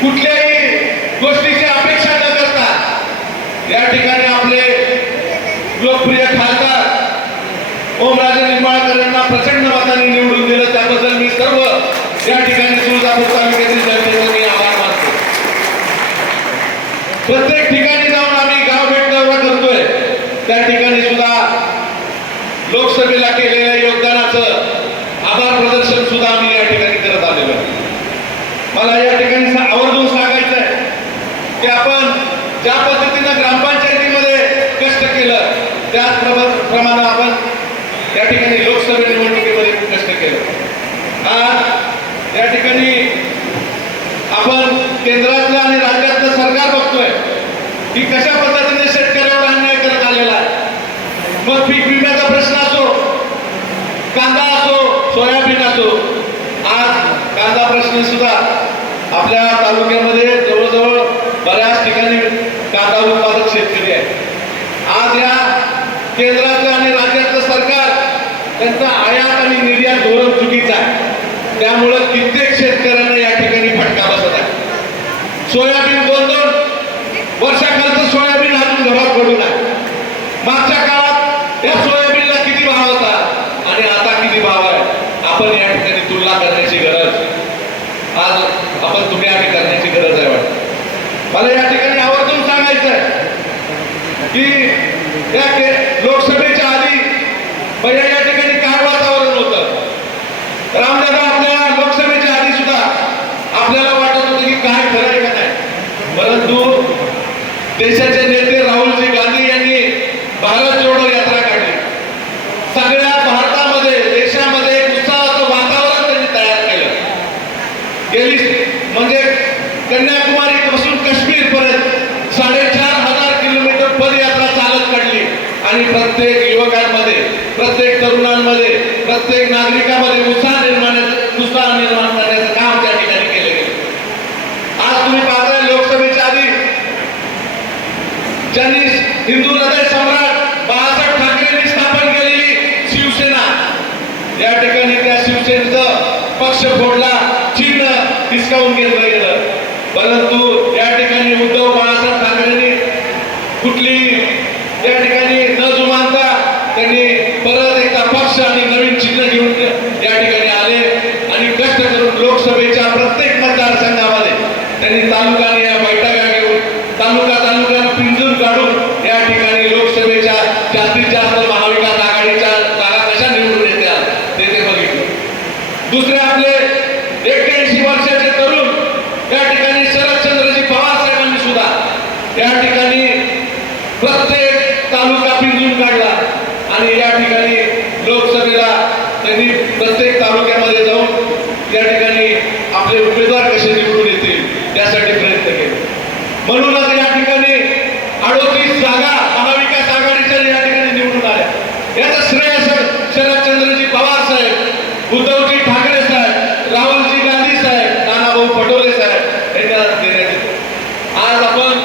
कुठल्याही गोष्टीची अपेक्षा न करता या ठिकाणी आपले लोकप्रिय खासदार ओमराजे निंबाळकर यांना प्रचंड मताने निवडून दिलं. त्याबद्दल मी सर्व या ठिकाणी तुळजापूर तालुक्यातील जनतेचा मी आभार मानतो. प्रत्येक ठिकाणी जाऊन आम्ही गाव भेट दौरा करतोय त्या ठिकाणी सुद्धा लोकसभेला केलेल्या योगदानाचं आभार प्रदर्शन सुद्धा आम्ही या ठिकाणी करत आलेलो आहे मला या ठिकाणी सा- आवर्जून सांगायचं आहे की आपण ज्या पद्धतीनं ग्रामपंचायतीमध्ये कष्ट केलं त्याच प्रब- प्रमाणे आपण त्या ठिकाणी लोकसभा निवडणुकीमध्ये कष्ट केलं. आज या ठिकाणी आपण केंद्रातलं आणि राज्यातलं सरकार बघतोय की कशा पद्धतीने शेतकऱ्यावर अन्याय करत आलेला आहे. मग पीक विम्याचा प्रश्न असो कांदा असो सोयाबीन असो आज कांदा प्रश्न सुद्धा आपल्या तालुक्यामध्ये जवळजवळ बऱ्याच ठिकाणी कांदा उत्पादक शेतकरी आहेत. आज या केंद्रातलं आणि राज्यातलं सरकार त्यांचा आयात आणि निर्यात धोरण चुकीचं आहे. त्यामुळं कित्येक शेतकऱ्यांना या ठिकाणी फटका बसत आहे. सोयाबीन दोन दोन वर्षाखालचं सोयाबीन अजून घरात पडून आहे. मागच्या काळात या सोयाबीनला किती भाव होता आणि आता किती भाव आहे? आपण या ठिकाणी तुलना करण्याची गरज. आज आपण तुम्ही आम्ही करण्याची गरज आहे वाटतं मला या ठिकाणी आवर्जून सांगायचं आहे की त्या लोकसभेच्या आधी पहिल्या या ठिकाणी काय वातावरण होतं? रामदादा आपल्या लोकसभेच्या आधी सुद्धा आपल्याला वाटत होतं की काय खरं आहे का नाही. परंतु देशाचे नेते राहुलजी गांधी यांनी भारत जोडो यात्रा काढली. सगळ्या भारतामध्ये देशामध्ये एक उत्साहाचं वातावरण त्यांनी तयार केलं. गेली म्हणजे कन्याकुमारी प्रत्येक युवकांमध्ये प्रत्येक तरुणांमध्ये प्रत्येक नागरिकामध्ये उत्साह निर्माण उत्साह निर्माण करण्याचं काम त्या ठिकाणी केले गेलं. आज तुम्ही पाहताय लोकसभेच्या आधी ज्यांनी हिंदू हृदय सम्राट बाळासाहेब ठाकरेंनी स्थापन केलेली शिवसेना या ठिकाणी त्या शिवसेनेचं पक्ष फोडला चिन्ह हिसकावून घेतलं गेलं. परंतु या ठिकाणी उद्धव बाळासाहेब ठाकरेंनी कुठली या ठिकाणी न जुमानता त्यांनी परत एकदा पक्ष आणि नवीन चिन्ह घेऊन या ठिकाणी आले आणि कष्ट करून लोकसभेच्या प्रत्येक मतदारसंघामध्ये त्यांनी तालुक्याने या बैठका घेऊन तालुका तालुक्यानं पिंजून काढून या ठिकाणी लोकसभेच्या जास्तीत जास्त महाविकास आघाडीच्या जागा कशा निवडून येत्या ते ते बघितलं दुसरे आपले एक्क्याऐंशी वर्षाचे तरुण या ठिकाणी शरदचंद्रजी पवार साहेबांनी सुद्धा या ठिकाणी प्रत्येक तालुका पिंजून काढला आणि या ठिकाणी लोकसभेला त्यांनी प्रत्येक तालुक्यामध्ये जाऊन या ठिकाणी आपले उमेदवार कसे निवडून येतील त्यासाठी प्रयत्न केले म्हणूनच या ठिकाणी अडोतीस जागा महाविकास आघाडीच्या या ठिकाणी निवडून आल्या याचं श्रेय सर शरदचंद्रजी पवार साहेब उद्धवजी ठाकरे साहेब राहुलजी गांधी साहेब नानाभाऊ पटोले साहेब यांना देण्यात येतो आज आपण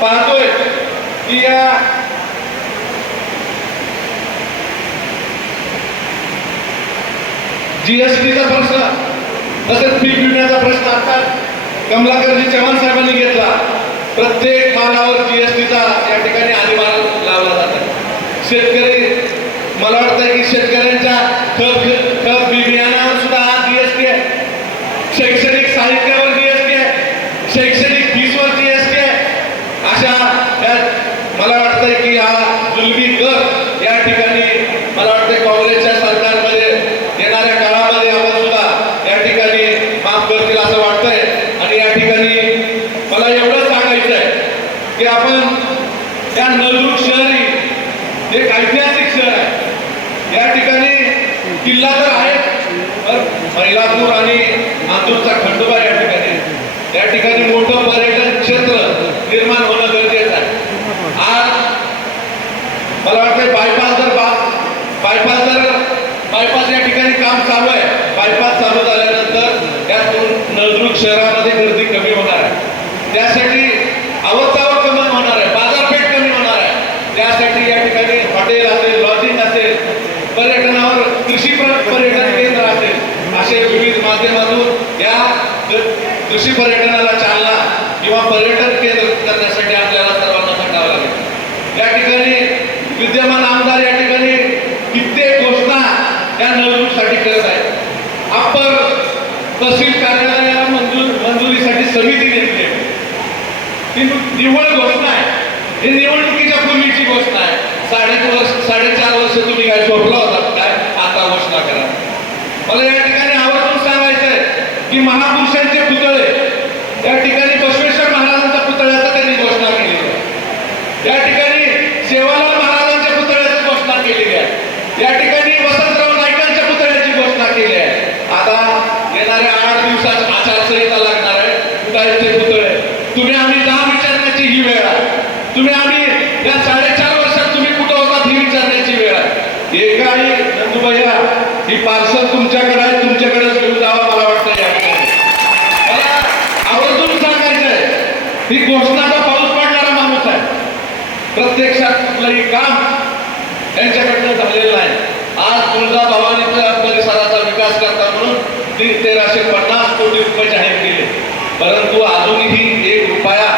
पाहतोय की या जीएसटीचा प्रश्न. तसेच पीक विम्याचा प्रश्न आता कमलाकरजी चव्हाण साहेबांनी घेतला. प्रत्येक मालावर जीएसटीचा या ठिकाणी अनिवार्य लावला जात. आहे शेतकरी मला वाटतं की शेतकरी खत खत बी बियाणावर सुद्धा आज जीएसटी आहे शैक्षणिक साहित्यावर जीएसटी आहे शैक्षणिक फीसवर जीएसटी आहे अशा या मला वाटतंय की हा जुलमी कर या ठिकाणी मला वाटतं काँग्रेसच्या सरकारमध्ये येणाऱ्या काळामध्ये आपण सुद्धा या ठिकाणी माफ करतील असं वाटतंय आणि या ठिकाणी मला एवढं सांगायचं आहे की आपण त्या नळदुर्ग शहर ही एक ऐतिहासिक शहर आहे या ठिकाणी किल्ला तर आहे पण सोलापूर आणि मातूरचा खंडोबा या ठिकाणी. या ठिकाणी मोठं पर्यटन क्षेत्र निर्माण होणं गरजेचं आहे. आज मला वाटतं बायपास जर बायपास जर बायपास या ठिकाणी काम चालू आहे. बायपास चालू झाल्यानंतर यातून नळदुर्ग शहरामध्ये गर्दी कमी होणार आहे. त्यासाठी आवतावर कमी होणार आहे. बाजारपेठ कमी होणार आहे. त्यासाठी या ठिकाणी हॉटेल असेल लॉजिंग असेल पर्यटनावर कृषी पर्यटन असे विविध माध्यमातून या कृषी पर्यटनाला चालना किंवा पर्यटन केंद्र करण्यासाठी आपल्याला सर्वांना सांगावं लागेल. या ठिकाणी विद्यमान आमदार या ठिकाणी कित्येक घोषणा या निवडणुकीसाठी करत आहेत. आपण तहसील कार्यालयाला मंजूर मंजुरीसाठी समिती घेतली आहे. ही निव्वळ घोषणा आहे. ही निवडणुकीच्या पूर्वीची घोषणा आहे. साडे वर्ष साडेचार वर्ष तुम्ही काय झोपला होता? काय आता घोषणा करा. मला या ठिकाणी आवर्जून सांगायचं आहे की महापुरुषांचे पुतळे. या ठिकाणी बसवेश्वर महाराजांच्या पुतळ्याचा त्यांनी घोषणा केली. आहे या ठिकाणी सेवालाल महाराजांच्या पुतळ्याची घोषणा केलेली आहे. या ठिकाणी वसंतराव नाईकांच्या पुतळ्याची घोषणा केली आहे. आता येणाऱ्या आठ दिवसात आचारसंहिता लागणार आहे. पुतळ्याचे पुतळे. तुम्ही आम्ही दहा विचारण्याची ही वेळ आहे. तुम्ही आम्ही या साडेचार वर्षात तुम्ही कुठं होतात ही विचारण्याची वेळ आहे. एकाही नंदुबाईला ही पार्सल तुमच्याकडे आहे तुमच्याकडेच घेऊन जावा मला वाटतं या ठिकाणी मला आवर्जून सांगायचं आहे ही घोषणाचा पाऊस पडणारा माणूस आहे. प्रत्यक्षात कुठलंही काम त्यांच्याकडनं झालेलं नाही. आज तुळजा भवानीच्या परिसराचा विकास करता म्हणून तीन तेराशे पन्नास कोटी रुपये जाहीर केले. परंतु अजूनही एक रुपया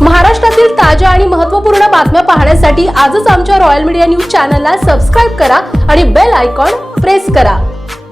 महाराष्ट्रातील ताज्या आणि महत्त्वपूर्ण बातम्या पाहण्यासाठी आजच आमच्या रॉयल मीडिया न्यूज चॅनलला सबस्क्राईब करा आणि बेल आयकॉन प्रेस करा.